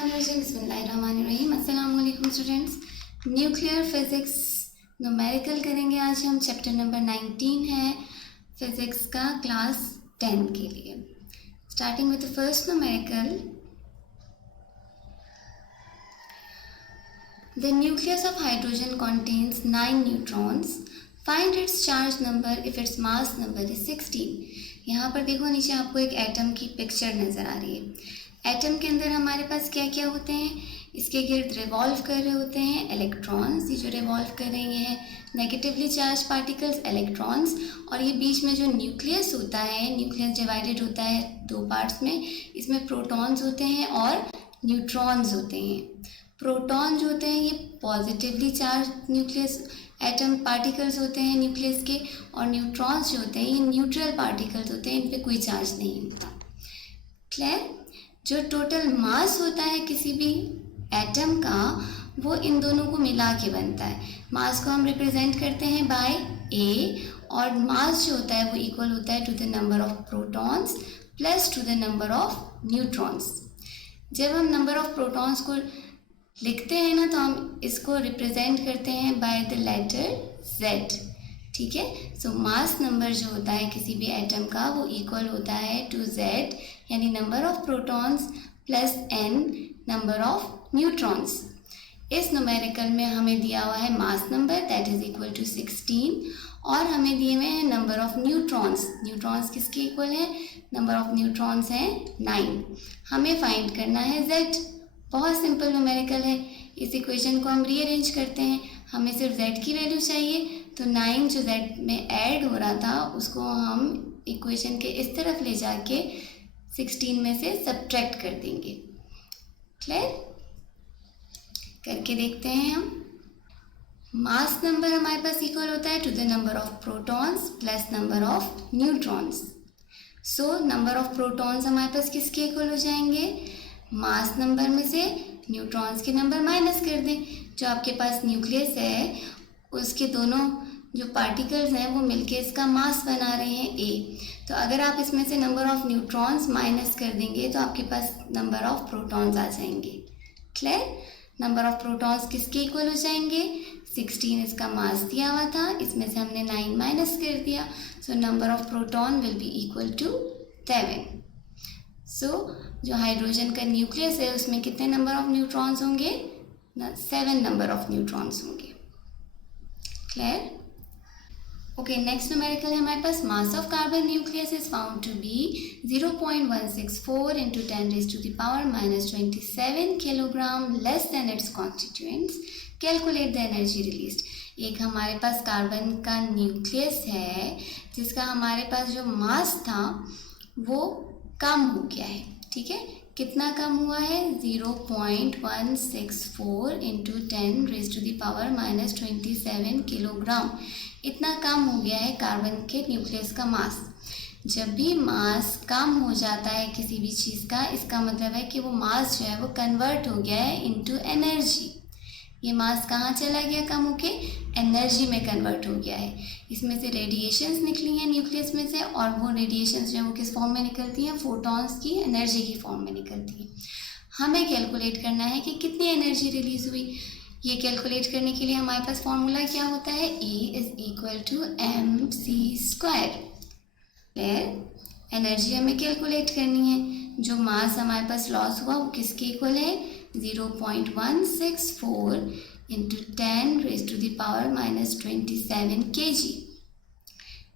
बिस्मिल्लाहिर्रहमानिर्रहीम। अस्सलाम वालेकुम स्टूडेंट्स। न्यूक्लियर फिज़िक्स न्यूमेरिकल करेंगे आज हम। चैप्टर नंबर 19 है फिज़िक्स का क्लास 10 के लिए। Starting with the first numerical. The nucleus of hydrogen contains 9 neutrons. Find its charge number if its mass number is 16। यहाँ पर देखो नीचे आपको एक एटम की पिक्चर नज़र आ रही है। एटम के अंदर हमारे पास क्या क्या होते हैं, इसके गिर्द रिवॉल्व कर रहे होते हैं इलेक्ट्रॉन्स। ये जो रिवॉल्व कर रहे हैं नेगेटिवली चार्ज पार्टिकल्स इलेक्ट्रॉन्स, और ये बीच में जो न्यूक्लियस होता है, न्यूक्लियस डिवाइडेड होता है दो पार्ट्स में। इसमें प्रोटॉन्स होते हैं और न्यूट्रॉन्स होते हैं। प्रोटॉन जो होते हैं ये positively charge nucleus atom particles होते हैं न्यूक्लियस के, और न्यूट्रॉन्स जो होते हैं ये न्यूट्रल पार्टिकल्स होते हैं, इन पे कोई चार्ज नहीं होता। क्लियर? जो टोटल मास होता है किसी भी एटम का वो इन दोनों को मिला के बनता है। मास को हम रिप्रेजेंट करते हैं बाय ए, और मास जो होता है वो इक्वल होता है to the number of protons plus to the number of neutrons. जब हम नंबर ऑफ प्रोटॉन्स को लिखते हैं ना तो हम इसको रिप्रेजेंट करते हैं बाय द लेटर Z। ठीक है, सो मास नंबर जो होता है किसी भी एटम का वो इक्वल होता है टू Z, यानी number of protons plus n number of neutrons. इस न्यूमेरिकल में हमें दिया हुआ है mass number that is equal to 16, और हमें दिए हुए हैं नंबर ऑफ न्यूट्रॉन्स। न्यूट्रॉन्स किसके इक्वल है? नंबर ऑफ न्यूट्रॉन्स हैं 9। हमें फाइंड करना है Z। बहुत सिंपल न्यूमेरिकल है। इस इक्वेशन को हम रीअरेंज करते हैं, हमें सिर्फ Z की वैल्यू चाहिए, तो 9 जो Z में ऐड हो रहा था उसको हम इक्वेशन के इस तरफ ले जाके 16 में से सब्ट्रैक्ट कर देंगे। क्लियर? करके देखते हैं हम। मास नंबर हमारे पास इक्वल होता है to the number of protons plus number of neutrons. So number of protons हमारे पास किसके इक्वल हो जाएंगे? मास नंबर में से न्यूट्रॉन्स के नंबर माइनस कर दें। जो आपके पास न्यूक्लियस है उसके दोनों जो पार्टिकल्स हैं वो मिलके इसका मास बना रहे हैं ए। तो अगर आप इसमें से नंबर ऑफ न्यूट्रॉन्स माइनस कर देंगे तो आपके पास नंबर ऑफ प्रोटॉन्स आ जाएंगे। क्लियर? नंबर ऑफ प्रोटॉन्स किसके इक्वल हो जाएंगे? 16 इसका मास दिया हुआ था, इसमें से हमने 9 माइनस कर दिया, so number of proton will be equal to 7। सो जो हाइड्रोजन का न्यूक्लियस है उसमें कितने नंबर ऑफ न्यूट्रॉन्स होंगे? 7 नंबर ऑफ न्यूट्रॉन्स होंगे। क्लियर? ओके, नेक्स्ट न्यूमेरिकल है हमारे पास। Mass of carbon nucleus is found to be 0.164 into 10 raise to the power -27 kilogram less than its constituents. Calculate the energy released. एक हमारे पास carbon का nucleus है जिसका हमारे पास जो मास था वो कम हो गया है। ठीक है, कितना कम हुआ है? 0.164 into 10 raise to the power -27 kilogram. इतना कम हो गया है कार्बन के न्यूक्लियस का मास। जब भी मास कम हो जाता है किसी भी चीज़ का, इसका मतलब है कि वो मास जो है वो कन्वर्ट हो गया है इनटू एनर्जी। ये मास कहाँ चला गया कम होके? एनर्जी में कन्वर्ट हो गया है। इसमें से रेडिएशंस निकली हैं न्यूक्लियस में से, और वो रेडिएशंस जो है वो किस फॉर्म में निकलती हैं? फोटॉन्स की एनर्जी की फॉर्म में निकलती हैं। हमें कैलकुलेट करना है कि कितनी एनर्जी रिलीज़ हुई। ये कैलकुलेट करने के लिए हमारे पास फॉर्मूला क्या होता है? E is equal to mc²। Energy हमें कैलकुलेट करनी है। जो मास हमारे पास लॉस हुआ वो किसके इक्वल है? 0.164 into 10 raise to the power -27 kg।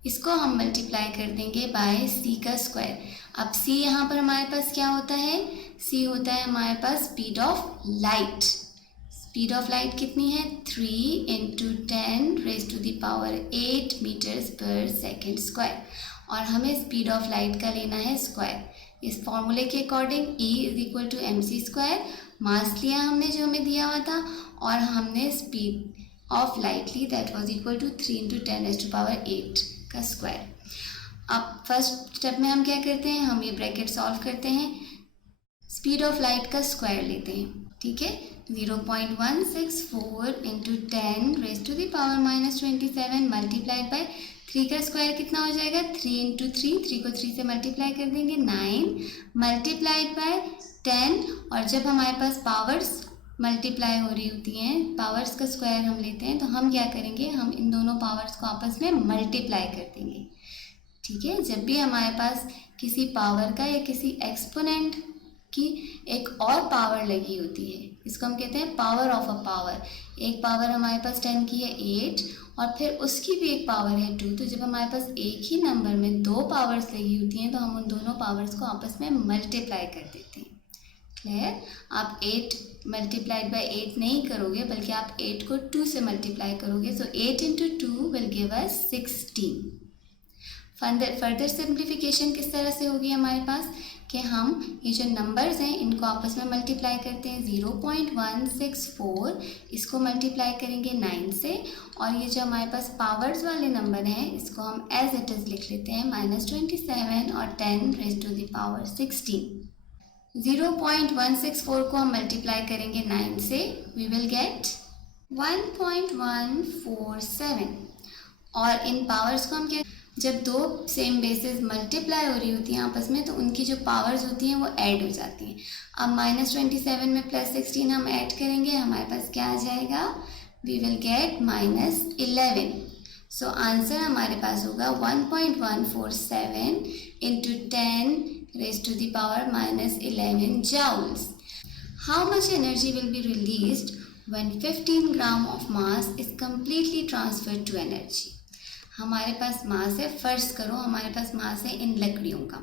इसको हम मल्टीप्लाई कर देंगे बाय c का स्क्वायर। अब c यहाँ पर हमारे पास क्या होता है? c होता है हमारे पास speed of light. Speed of light कितनी है? 3 into 10 raise to the power 8 meters per second square, और हमें स्पीड ऑफ लाइट का लेना है स्क्वायर। इस फॉर्मूले के according E is equal to mc²। Mass लिया हमने जो हमें दिया हुआ था, और हमने स्पीड ऑफ लाइट ली that was equal to 3 into 10 raise to power 8 का स्क्वायर। अब फर्स्ट स्टेप में हम क्या करते हैं? हम ये ब्रैकेट सॉल्व करते हैं, स्पीड ऑफ लाइट का स्क्वायर लेते हैं। ठीक है। 0.164 into 10 raise to the power -27 मल्टीप्लाइड बाय 3 का स्क्वायर कितना हो जाएगा, 3 इंटू 3 को 3 से मल्टीप्लाई कर देंगे 9 मल्टीप्लाइड बाय 10। और जब हमारे पास पावर्स मल्टीप्लाई हो रही होती हैं, पावर्स का स्क्वायर हम लेते हैं, तो हम क्या करेंगे, हम इन दोनों पावर्स को आपस में मल्टीप्लाई कर देंगे। ठीक है। जब भी हमारे पास किसी पावर का या किसी एक्सपोनेंट की एक और पावर लगी होती है, इसको हम कहते हैं पावर ऑफ अ पावर। एक पावर हमारे पास 10 की है 8 और फिर उसकी भी एक पावर है 2। तो जब हमारे पास एक ही नंबर में दो पावर्स लगी होती हैं तो हम उन दोनों पावर्स को आपस में मल्टीप्लाई कर देते हैं। क्लियर। आप 8 मल्टीप्लाइड बाय 8 नहीं करोगे, बल्कि आप 8 को 2 से मल्टीप्लाई करोगे। सो 8 into 2 will give us 16। Further simplification किस तरह से होगी हमारे पास कि हम ये जो नंबर्स हैं इनको आपस में मल्टीप्लाई करते हैं। 0.164 इसको मल्टीप्लाई करेंगे 9 से, और ये जो हमारे पास पावर्स वाले नंबर हैं इसको हम एज इट इज़ लिख लेते हैं -27 और 10 रेज टू द पावर 16। 0.164 को हम मल्टीप्लाई करेंगे 9 से, वी विल गेट 1.147। और इन पावर्स को हम क्या, जब दो सेम बेसेस मल्टीप्लाई हो रही होती हैं आपस में तो उनकी जो पावर्स होती हैं वो ऐड हो जाती हैं। अब -27 में +16 हम ऐड करेंगे, हमारे पास क्या आ जाएगा, we will get -11। So answer हमारे पास होगा 1.147 into 10 raised to the power -11 joules. How much energy will be released when 15 gram of mass is completely transferred to energy? हमारे पास मास है, फर्ज करो हमारे पास मास है इन लकड़ियों का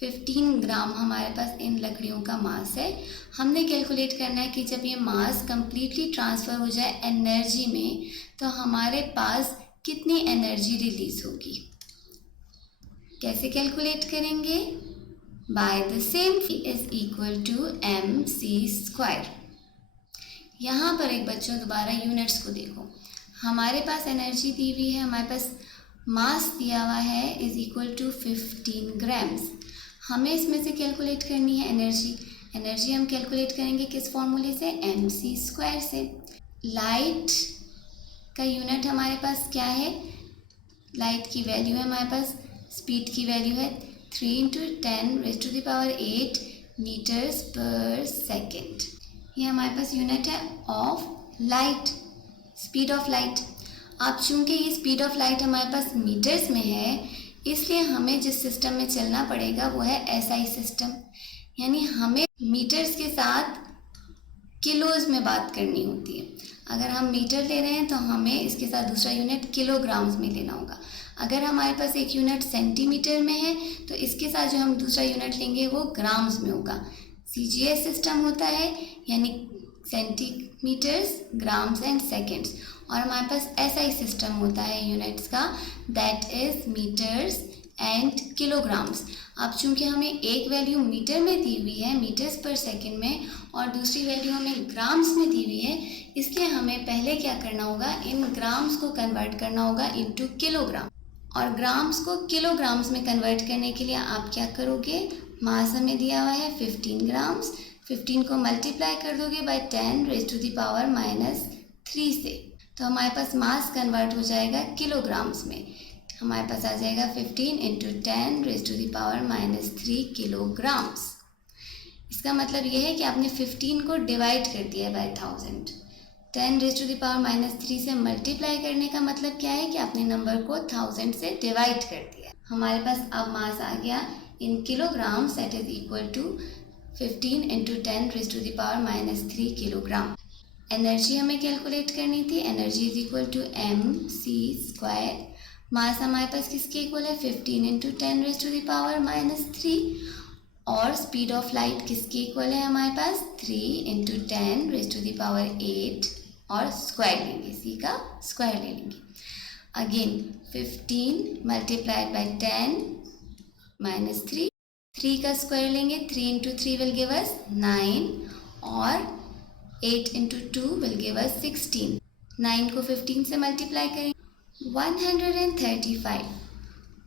15 ग्राम, हमारे पास इन लकड़ियों का मास है। हमने कैलकुलेट करना है कि जब ये मास कम्प्लीटली ट्रांसफ़र हो जाए एनर्जी में तो हमारे पास कितनी एनर्जी रिलीज़ होगी। कैसे कैलकुलेट करेंगे, by the same is equal to mc²। यहाँ पर एक बच्चों दोबारा यूनिट्स को देखो, हमारे पास एनर्जी दी हुई है, हमारे पास मास दिया हुआ है इज इक्वल टू 15 ग्राम्स। हमें इसमें से कैलकुलेट करनी है एनर्जी। एनर्जी हम कैलकुलेट करेंगे किस फॉर्मूले से, mc² से। लाइट का यूनिट हमारे पास क्या है, लाइट की वैल्यू है हमारे पास, स्पीड की वैल्यू है 3 × 10⁸ मीटर्स पर सेकेंड। ये हमारे पास यूनिट है of light, speed of light. अब चूँकि ये स्पीड ऑफ लाइट हमारे पास मीटर्स में है, इसलिए हमें जिस सिस्टम में चलना पड़ेगा वो है SI सिस्टम, यानी हमें मीटर्स के साथ किलोज़ में बात करनी होती है। अगर हम मीटर ले रहे हैं तो हमें इसके साथ दूसरा यूनिट किलोग्राम्स में लेना होगा। अगर हमारे पास एक यूनिट सेंटीमीटर में है तो इसके साथ जो हम दूसरा यूनिट लेंगे वो ग्राम्स में होगा। CGS सिस्टम होता है, यानी सेंटीमीटर्स, ग्राम्स एंड सेकेंड्स, और हमारे पास SI सिस्टम होता है यूनिट्स का, that is metres and kilograms. अब चूँकि हमें एक वैल्यू मीटर में दी हुई है, मीटर्स पर सेकेंड में, और दूसरी वैल्यू हमें ग्राम्स में दी हुई है, इसलिए हमें पहले क्या करना होगा, इन ग्राम्स को कन्वर्ट करना होगा इनटू किलोग्राम। और ग्राम्स को किलोग्राम्स में कन्वर्ट करने के लिए आप क्या करोगे, मास हमें दिया हुआ है 15 ग्राम्स, 15 को मल्टीप्लाई कर दोगे बाय 10⁻³ से, तो हमारे पास मास कन्वर्ट हो जाएगा किलोग्राम्स में। हमारे पास आ जाएगा 15 × 10⁻³ किलोग्राम्स। इसका मतलब यह है कि आपने 15 को डिवाइड कर दिया बाय 1000। 10⁻³ से मल्टीप्लाई करने का मतलब क्या है कि आपने नंबर को 1000 से डिवाइड कर दिया। हमारे पास अब मास आ गया in kilograms, that is equal to 15 × 10⁻³ kilogram. Energy हमें कैलकुलेट करनी थी, energy is equal to mc²। Mass हमारे पास किसके इक्वल है, 15 × 10⁻³ और स्पीड ऑफ लाइट किसके इक्वल है हमारे पास, 3 × 10⁸ और स्क्वायर लेंगे, c का स्क्वायर ले लेंगे। अगेन 15 मल्टीप्लाइड बाय 10 3 का स्क्वायर लेंगे, 3 × 3 विल गिव अस 9 और 8 × 2 विल गिव अस 16। 9 को 15 से मल्टीप्लाई करेंगे 135,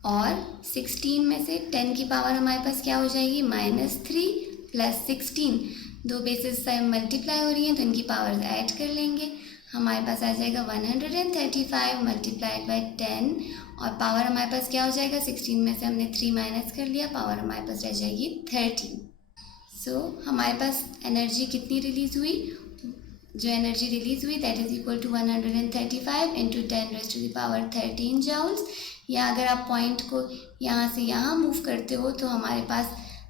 और 16 में से 10 की पावर हमारे पास क्या हो जाएगी, -3 + 16, दो बेसिस मल्टीप्लाई हो रही हैं तो इनकी पावर्स ऐड कर लेंगे। हमारे पास आ जाएगा 135 मल्टीप्लाइड बाई 10 और पावर हमारे पास क्या हो जाएगा, 16 में से हमने 3 माइनस कर लिया, पावर हमारे पास रह जाएगी 13। सो हमारे पास एनर्जी कितनी रिलीज़ हुई, जो एनर्जी रिलीज़ हुई that is equal to 135 into 10 raise to the power 13 joules. या अगर आप पॉइंट को यहाँ से यहाँ मूव करते हो तो हमारे पास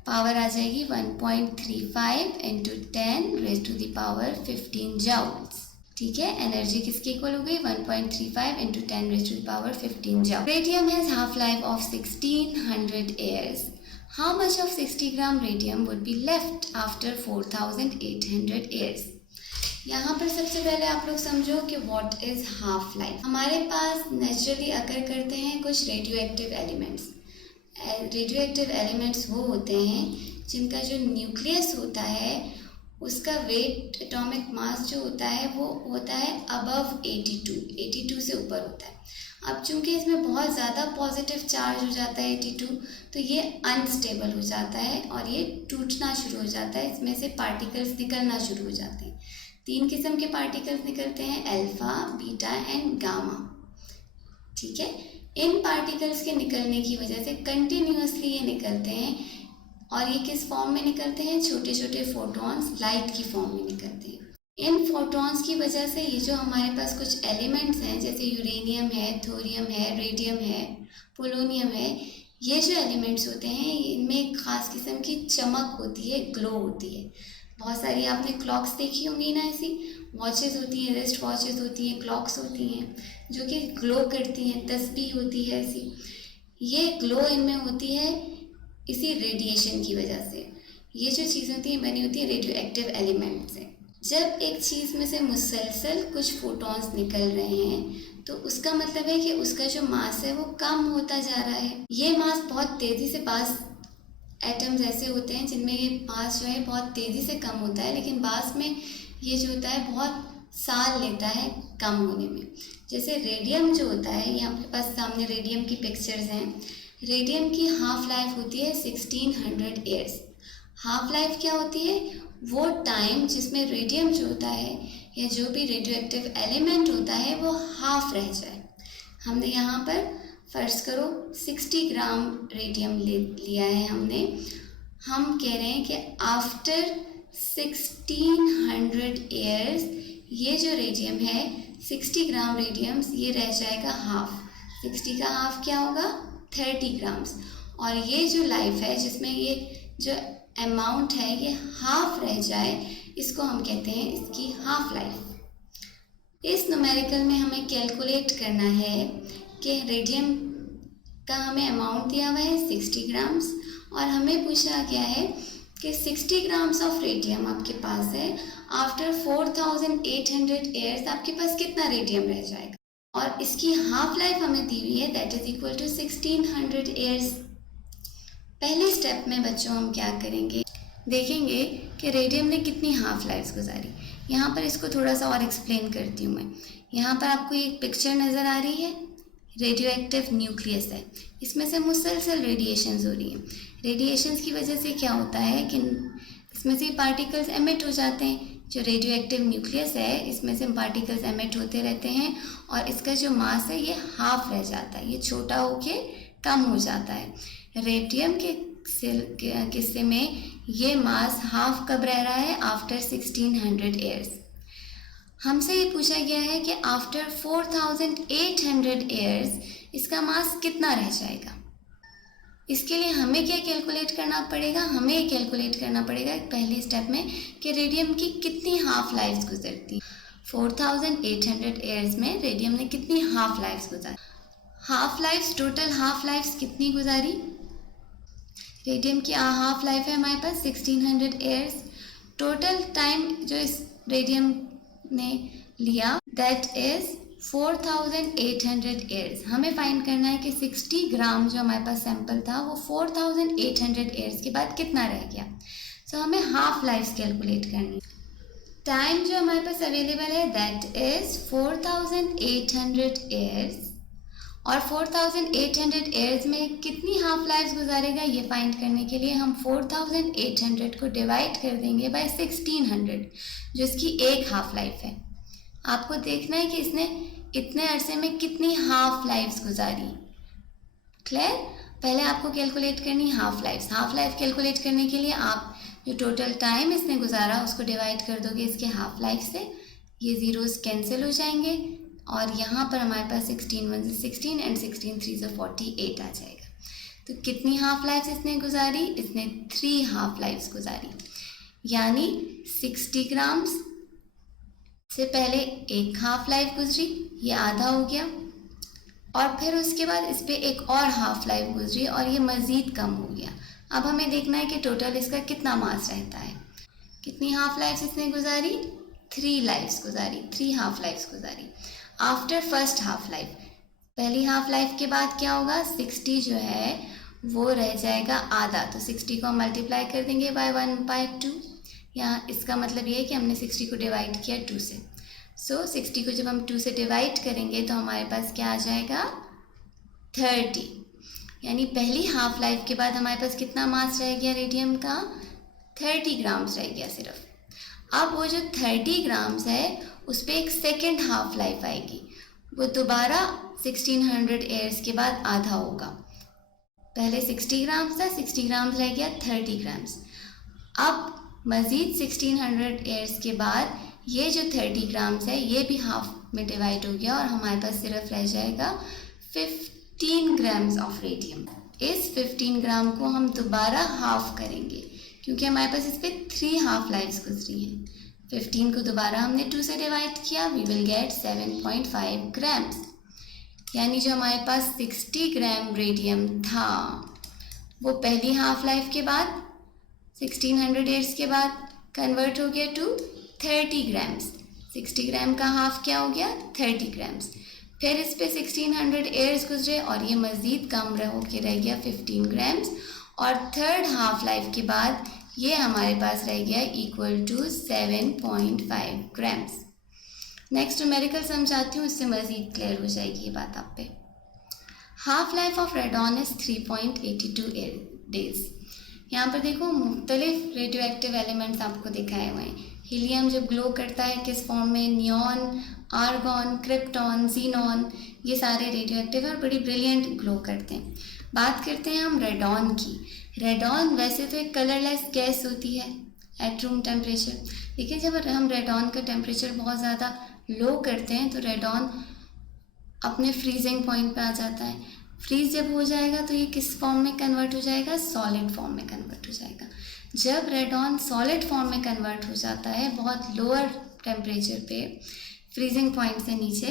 पावर आ जाएगी 1.35 into 10 raise to the power 15 joules. ठीक है, एनर्जी किसके इक्वल हो गई, 1.35 into 10 raise to the power 15 joule. Radium has half life of 1600 years. How much of 60 gram radium would be left after 4800 years? यहाँ पर सबसे पहले आप लोग समझो कि व्हाट इज़ हाफ लाइफ। हमारे पास नेचुरली अकर करते हैं कुछ radio active elements. Radio active elements वो होते हैं जिनका जो न्यूक्लियस होता है उसका वेट एटॉमिक मास जो होता है वो होता है अबव 82 से ऊपर होता है। अब चूंकि इसमें बहुत ज़्यादा पॉजिटिव चार्ज हो जाता है 82, तो ये अनस्टेबल हो जाता है और ये टूटना शुरू हो जाता है, इसमें से पार्टिकल्स निकलना शुरू हो जाते हैं। 3 किस्म के पार्टिकल्स निकलते हैं, अल्फ़ा, बीटा एंड गामा। ठीक है, इन पार्टिकल्स के निकलने की वजह से कंटिन्यूअसली ये निकलते हैं और ये किस फॉर्म में निकलते हैं, छोटे छोटे फोटॉन्स लाइट की फॉर्म में निकलते हैं। इन फोटॉन्स की वजह से ये जो हमारे पास कुछ एलिमेंट्स हैं जैसे यूरेनियम है, थोरियम है, रेडियम है, पोलोनियम है, ये जो एलिमेंट्स होते हैं इनमें एक ख़ास किस्म की चमक होती है, ग्लो होती है। बहुत सारी आपने क्लॉक्स देखी होंगी ना, ऐसी वॉचेस होती हैं, रिस्ट वॉचेस होती हैं, क्लॉक्स होती हैं जो कि ग्लो करती हैं, तस्बीह होती है ऐसी। ये ग्लो इनमें होती है इसी रेडिएशन की वजह से। ये जो चीज़ होती है बनी होती है रेडियो एक्टिव एलिमेंट से। जब एक चीज़ में से मुसलसल कुछ फोटॉन्स निकल रहे हैं तो उसका मतलब है कि उसका जो मास है वो कम होता जा रहा है। ये मास बहुत तेज़ी से पास, एटम्स ऐसे होते हैं जिनमें ये मास जो है बहुत तेज़ी से कम होता है, लेकिन बास में ये जो होता है बहुत साल लेता है कम होने में। जैसे रेडियम जो होता है, ये आपके पास सामने रेडियम की पिक्चर्स हैं। रेडियम की हाफ लाइफ होती है 1600 years। हाफ लाइफ क्या होती है, वो टाइम जिसमें रेडियम जो होता है या जो भी रेडियो एक्टिव एलिमेंट होता है वो हाफ रह जाए। हमने यहाँ पर फ़र्ज़ करो 60 ग्राम रेडियम लिया है हमने। हम कह रहे हैं कि आफ्टर 1600 years ये जो रेडियम है 60 ग्राम रेडियम्स ये रह जाएगा हाफ। 60 का हाफ क्या होगा, 30 ग्राम्स। और ये जो लाइफ है जिसमें ये जो अमाउंट है ये हाफ रह जाए, इसको हम कहते हैं इसकी हाफ लाइफ। इस न्यूमेरिकल में हमें कैलकुलेट करना है कि रेडियम का हमें अमाउंट दिया हुआ है 60 ग्राम्स और हमें पूछा गया है कि 60 ग्राम्स ऑफ रेडियम आपके पास है, आफ्टर 4800 years आपके पास कितना रेडियम रह जाएगा, और इसकी हाफ लाइफ हमें दी हुई है that is equal to 1600 years। पहले स्टेप में बच्चों हम क्या करेंगे, देखेंगे कि रेडियम ने कितनी हाफ लाइफ गुजारी। यहाँ पर इसको थोड़ा सा और एक्सप्लेन करती हूँ मैं। यहाँ पर आपको एक पिक्चर नज़र आ रही है, रेडियो एक्टिव न्यूक्लियस है, इसमें से मुसलसल रेडिएशंस हो रही हैं। रेडिएशंस की वजह से क्या होता है कि इसमें से पार्टिकल्स एमिट हो जाते हैं। जो रेडियो एक्टिव न्यूक्लियस है इसमें से पार्टिकल्स एमिट होते रहते हैं और इसका जो मास है ये हाफ रह जाता है, ये छोटा होके कम हो जाता है। रेडियम के किस्से में ये मास हाफ कब रह रहा है, आफ्टर 1600 years। हमसे ये पूछा गया है कि आफ्टर 4800 years इसका मास कितना रह जाएगा। इसके लिए हमें क्या कैलकुलेट करना पड़ेगा, हमें ये कैलकुलेट करना पड़ेगा पहले स्टेप में कि रेडियम की कितनी हाफ लाइफ्स गुजरती। 4800 years में रेडियम ने कितनी हाफ लाइफ्स गुजारी। Half lifes, total half lifes कितनी गुजारी, रेडियम की हाफ लाइफ है हमारे पास 1600 years। टोटल टाइम जो इस रेडियम ने लिया दैट इज़ 4800 years। हमें फाइंड करना है कि 60 ग्राम जो हमारे पास सैंपल था वो 4800 years के बाद कितना रह गया। सो हमें हाफ लाइफ कैलकुलेट करनी है। टाइम जो हमारे पास अवेलेबल है दैट इज़ 4800 years और 4800 ईयर्स में कितनी हाफ लाइफ्स गुजारेगा ये फाइंड करने के लिए हम 4800 को डिवाइड कर देंगे बाय 1600, जो इसकी एक हाफ लाइफ है। आपको देखना है कि इसने इतने अरसे में कितनी हाफ लाइफ्स गुजारी। क्लियर? पहले आपको कैलकुलेट करनी half lifes. Half life calculate करने के लिए आप जो टोटल टाइम इसने गुजारा उसको डिवाइड कर दोगे इसके हाफ लाइफ से। ये ज़ीरोज़ कैंसिल हो जाएंगे और यहाँ पर हमारे पास 16 1 से 16 एंड 16 3 से 48 आ जाएगा। तो कितनी हाफ लाइफ्स इसने गुजारी? इसने 3 हाफ लाइफ्स गुजारी, यानी 60 ग्राम्स से पहले एक हाफ लाइफ गुजरी, ये आधा हो गया, और फिर उसके बाद इस पर एक और हाफ लाइफ गुजरी और ये मज़ीद कम हो गया। अब हमें देखना है कि टोटल इसका कितना मास रहता है। कितनी हाफ लाइफ्स इसने गुजारी? 3 लाइफ्स गुजारी, 3 हाफ लाइफ्स गुजारी। आफ्टर फर्स्ट हाफ लाइफ, पहली हाफ लाइफ के बाद क्या होगा? 60 जो है वो रह जाएगा आधा, तो 60 को हम मल्टीप्लाई कर देंगे बाय 1/2। यहाँ इसका मतलब ये है कि हमने 60 को डिवाइड किया 2 से। सो 60 को जब हम 2 से डिवाइड करेंगे तो हमारे पास क्या आ जाएगा? 30। यानी पहली हाफ लाइफ के बाद हमारे पास कितना मास रह गया रेडियम का? 30 ग्राम्स रह गया सिर्फ। अब वो जो 30 ग्राम्स है उस पर एक सेकेंड हाफ लाइफ आएगी, वो दोबारा 1600 ईयर्स के बाद आधा होगा। पहले 60 ग्राम्स था, 60 ग्राम्स रह गया 30 ग्राम्स। अब मज़ीद 1600 ईयर्स के बाद ये जो 30 ग्राम्स है ये भी हाफ में डिवाइड हो गया और हमारे पास सिर्फ रह जाएगा 15 ग्राम्स ऑफ रेडियम। इस 15 ग्राम को हम दोबारा हाफ करेंगे क्योंकि हमारे पास इस पर 3 हाफ लाइफ्स गुजरी हैं। 15 को दोबारा हमने 2 से डिवाइड किया, वी विल गेट 7.5 ग्राम्स। यानी जो हमारे पास 60 ग्राम रेडियम था वो पहली हाफ लाइफ के बाद 1600 ईयर्स के बाद कन्वर्ट हो गया टू 30 ग्राम्स। 60 ग्राम का हाफ क्या हो गया? 30 ग्राम्स। फिर इस पे 1600 ईयर्स गुजरे और ये मज़ीद कम हो के रह गया 15 ग्राम्स, और थर्ड हाफ लाइफ के बाद ये हमारे पास रह गया equal to 7.5 grams. Next numerical समझाती हूँ, इससे मज़ीद क्लियर हो जाएगी ये बात आप पे। Half life of radon is 3.82 days. यहाँ पर देखो मुख्तलिफ रेडियो एक्टिव एलिमेंट्स आपको दिखाए हुए हैं। हीलियम जब ग्लो करता है किस फॉर्म में? नियॉन, आर्गॉन, क्रिप्टॉन, जीनॉन, ये सारे रेडियो एक्टिव और बड़ी ब्रिलियंट ग्लो करते हैं। बात करते हैं हम रेडॉन की। रेडॉन वैसे तो एक कलरलेस गैस होती है एट रूम टेम्परेचर, लेकिन जब हम रेडॉन का टेम्परेचर बहुत ज़्यादा लो करते हैं तो रेडॉन अपने फ्रीजिंग पॉइंट पे आ जाता है। फ्रीज जब हो जाएगा तो ये किस फॉर्म में कन्वर्ट हो जाएगा? सॉलिड फॉर्म में कन्वर्ट हो जाएगा। जब रेडॉन सॉलिड फॉर्म में कन्वर्ट हो जाता है बहुत लोअर टेम्परेचर पे, फ्रीजिंग पॉइंट से नीचे,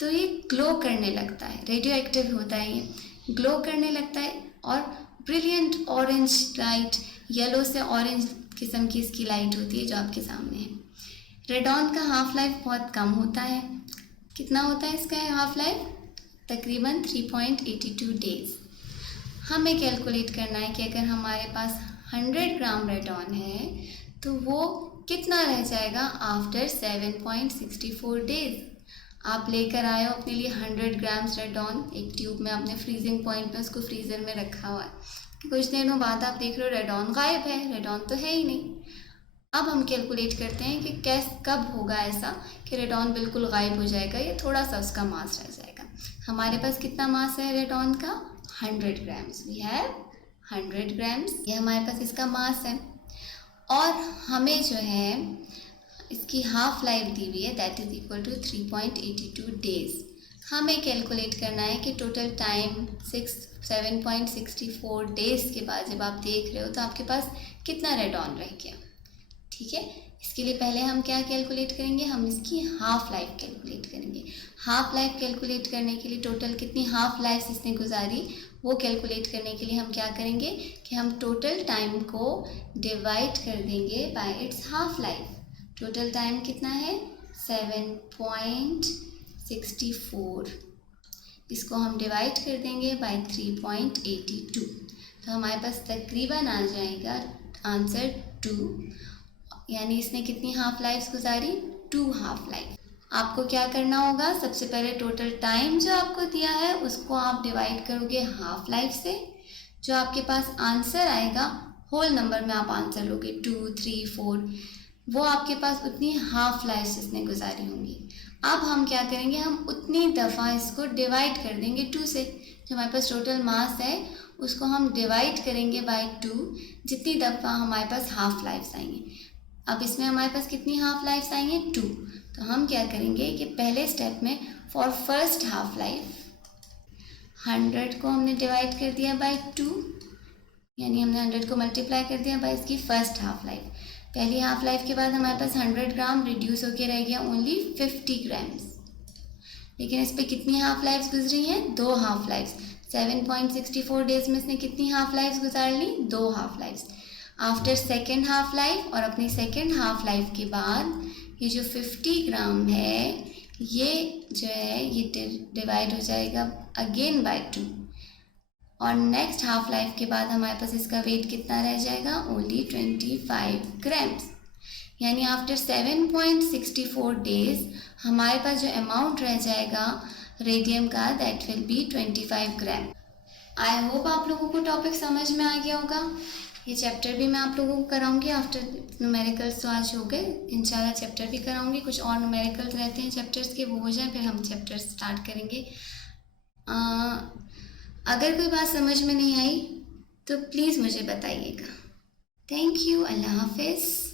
तो ये ग्लो करने लगता है। रेडियो एक्टिव होता है, ये ग्लो करने लगता है और ब्रिलियंट ऑरेंज लाइट, येलो से ऑरेंज किस्म की इसकी लाइट होती है जो आपके सामने है। रेडॉन का हाफ लाइफ बहुत कम होता है। कितना होता है इसका हाफ लाइफ? तकरीबन 3.82 डेज। हमें कैलकुलेट करना है कि अगर हमारे पास 100 ग्राम रेडॉन है तो वो कितना रह जाएगा आफ्टर 7.64 डेज। आप लेकर आए हो अपने लिए 100 ग्राम्स रेडॉन, एक ट्यूब में आपने फ्रीजिंग पॉइंट पे उसको फ्रीज़र में रखा हुआ है कि कुछ दिनों बाद आप देख रहे हो रेडॉन गायब है, रेडॉन तो है ही नहीं। अब हम कैलकुलेट करते हैं कि कब होगा ऐसा कि रेडॉन बिल्कुल गायब हो जाएगा या थोड़ा सा उसका मास रह जाएगा। हमारे पास कितना मास है रेडॉन का? 100 ग्राम्स। वी हैव 100 ग्राम्स, ये हमारे पास इसका मास है। और हमें जो है इसकी हाफ लाइफ दी हुई है, that is equal to 3.82 days. हमें कैलकुलेट करना है कि टोटल टाइम 7.64 डेज के बाद जब आप देख रहे हो तो आपके पास कितना रेडॉन रह गया। ठीक है, इसके लिए पहले हम क्या कैलकुलेट करेंगे? हम इसकी हाफ लाइफ कैलकुलेट करेंगे। हाफ लाइफ कैलकुलेट करने के लिए टोटल कितनी हाफ लाइफ इसने गुजारी वो कैलकुलेट करने के लिए हम क्या करेंगे कि हम टोटल टाइम को डिवाइड कर देंगे bye it's half life. Total time कितना है? 7.64। इसको हम डिवाइड कर देंगे बाय 3.82, तो हमारे पास तकरीबन आ जाएगा आंसर 2। यानी इसने कितनी हाफ लाइफ्स गुजारी? 2 हाफ लाइफ। आपको क्या करना होगा, सबसे पहले टोटल टाइम जो आपको दिया है उसको आप डिवाइड करोगे हाफ लाइफ से। जो आपके पास आंसर आएगा, होल नंबर में आप आंसर लोगे 2, 3, 4, वो आपके पास उतनी हाफ लाइफ इसने गुजारी होंगी। अब हम क्या करेंगे, हम उतनी दफ़ा इसको डिवाइड कर देंगे 2 से। जो हमारे पास टोटल मास है उसको हम डिवाइड करेंगे बाय 2, जितनी दफ़ा हमारे पास हाफ लाइफ्स आएंगे। अब इसमें हमारे पास कितनी हाफ लाइफ्स आएंगे, 2। तो हम क्या करेंगे कि पहले स्टेप में फॉर फर्स्ट हाफ लाइफ 100 को हमने डिवाइड कर दिया बाय 2, यानी हमने 100 को मल्टीप्लाई कर दिया बाय इसकी फर्स्ट हाफ लाइफ। पहली हाफ लाइफ के बाद हमारे पास 100 ग्राम रिड्यूस होकर रह गया ओनली 50 ग्राम्स। लेकिन इस पर कितनी हाफ लाइफ्स गुजरी हैं, 2 हाफ लाइफ्स। 7.64 डेज में इसने कितनी हाफ लाइफ्स गुजार ली, 2 half lifes. After second half life और अपनी सेकेंड हाफ लाइफ के बाद ये जो 50 ग्राम है ये जो है ये डिवाइड हो जाएगा अगेन बाय 2, और नेक्स्ट हाफ लाइफ के बाद हमारे पास इसका वेट कितना रह जाएगा, ओनली 25 ग्राम्स। यानी आफ्टर 7.64 डेज हमारे पास जो अमाउंट रह जाएगा रेडियम का, that will be 25 gram. I hope आप लोगों को टॉपिक समझ में आ गया होगा। ये चैप्टर भी मैं आप लोगों को कराऊंगी आफ्टर न्यूमेरिकल्स। तो आज हो गए, इंशाल्लाह चैप्टर भी कराऊंगी। कुछ और न्यूमेरिकल्स रहते हैं चैप्टर्स के, वो हो जाए फिर हम चैप्टर स्टार्ट करेंगे। अगर कोई बात समझ में नहीं आई तो प्लीज़ मुझे बताइएगा। थैंक यू, अल्लाह हाफिज़।